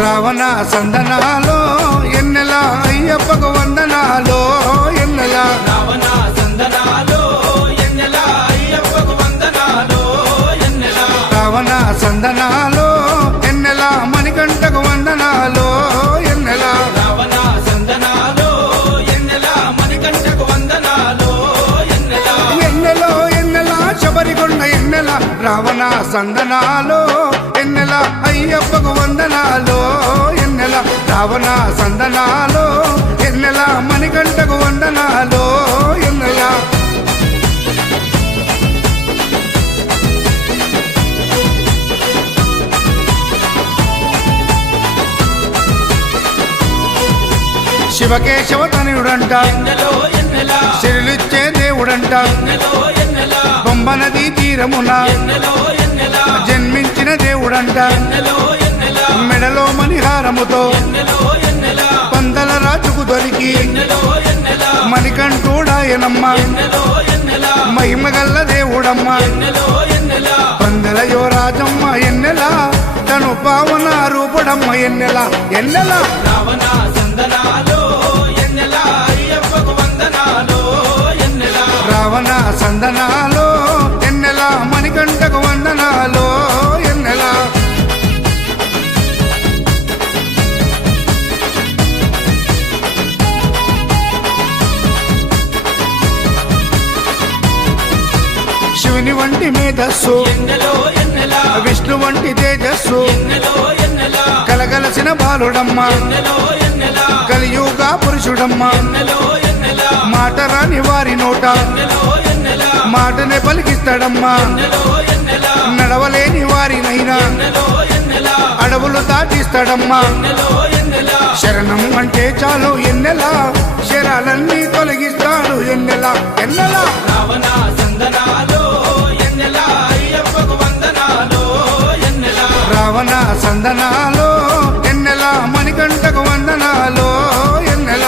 రావణ సందనాలో ఎన్నెల అయ్యప్పకు వందనాలో ఎన్నెల రావణ సందనాలో ఎన్నెల అయ్యప్పకు వందనాలో ఎన్నెల రావణ సందనాలో ఎన్నెల మణికంఠకు వందనాలో ఎన్నెల రావణ సందనాలో ఎన్నెల మణికంఠకు వందనాలో ఎన్నెల ఎన్నెలో ఎన్నెల శబరికొండ ఎన్నెల రావణ సందనాలో ఎన్నెల అయ్యప్పకు వందనాలో ఎన్నెల రావణ సందనాలో ఎన్నెల మణికంఠకు వందనాలో ఎన్నెల శివకేశవ తనయుడంట ఎన్నెలో ఎన్నెల సిరులిచ్చే దేవుడంట ఎన్నెలో ఎన్నెల పంబ నదీ తీరమున ఎన్నెలో ఎన్నెల జన్మించిన దేవుడంట ఎన్నెలో ఎన్నెల మెడలో మణిహారముతో ఎన్నెలో ఎన్నెల పందల రాజుకు దొరికి ఎన్నెలో ఎన్నెల మణికంఠుడాయనమ్మ ఎన్నెలో ఎన్నెల మహిమగల్ల దేవుడమ్మ ఎన్నెలో ఎన్నెల పందల యువరాజమ్మ ఎన్నెల తను పావన రూపుడమ్మ ఎన్నెల ఎన్నెల రావణ సందనాలో ఎన్నెల అయ్యప్పకు వందనాలో ఎన్నెల రావణ సందనాలో ఎన్నెల మణికంఠకు వందనాలో ఎన్నెల శివుని వంటి మేధస్సు ఎన్నెలో ఎన్నెల విష్ణు వంటి తేజస్సు ఎన్నెలో ఎన్నెల కలగలసిన బాలుడమ్మ ఎన్నెలో ఎన్నెల కలియుగ పురుషుడమ్మ ఎన్నెలో ఎన్నెల మాట రాని వారి నోట ఎన్నెలో ఎన్నెల మాటనే పలికిస్తాడమ్మా ఎన్నెలో ఎన్నెల నడవలేని వారినైనా ఎన్నెలో ఎన్నెల అడవులు దాటిస్తాడమ్మా ఎన్నెలో ఎన్నెల శరణం అంటే చాలు ఎన్నెల శరాలన్నీ తొలగిస్తాడు ఎన్నెల ఎన్నెల రావణ సందనాలో ఎన్నెల అయ్యప్పకు వందనాలో ఎన్నెల రావణ సందనాలో ఎన్నెల మణికంఠకు వందనాలో ఎన్నెల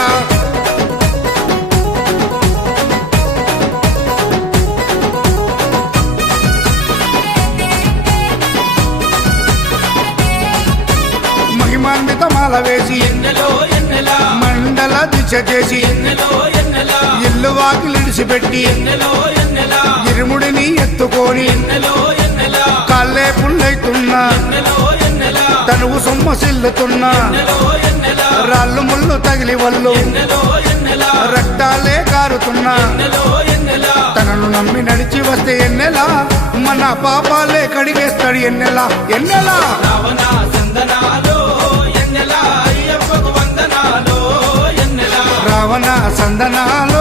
మహిమాన్విత మాల వేసి ఎన్నెలో ఎన్నెల మండల దిశ చేసి ఎన్నెలో ఎన్నెల ఇల్లు వాకిలిడిసిపెట్టి ఎన్నెలో ఎన్నెల ఇరుముడిని ఎత్తుకొని ఎన్నెలో ఎన్నెల కాళ్ళే పుల్లైతున్నా ఎన్నెలో ఎన్నెల తనువు సొమ్మసిల్లుతున్నా ఎన్నెలో ఎన్నెల రాళ్ళు ముళ్ళు తగిలి వల్లు ఎన్నెలో ఎన్నెల రక్తాలే కారుతున్నా ఎన్నెలో ఎన్నెల తనను నమ్మి నడిచి వస్తే ఎన్నెలా మన పాపాలే కడిగేస్తాడు ఎన్నెలా ఎన్నెలా రావణ సందనాలో ఎన్నెల అయ్యప్పకు వందనాలో ఎన్నెల రావణ సందనాలో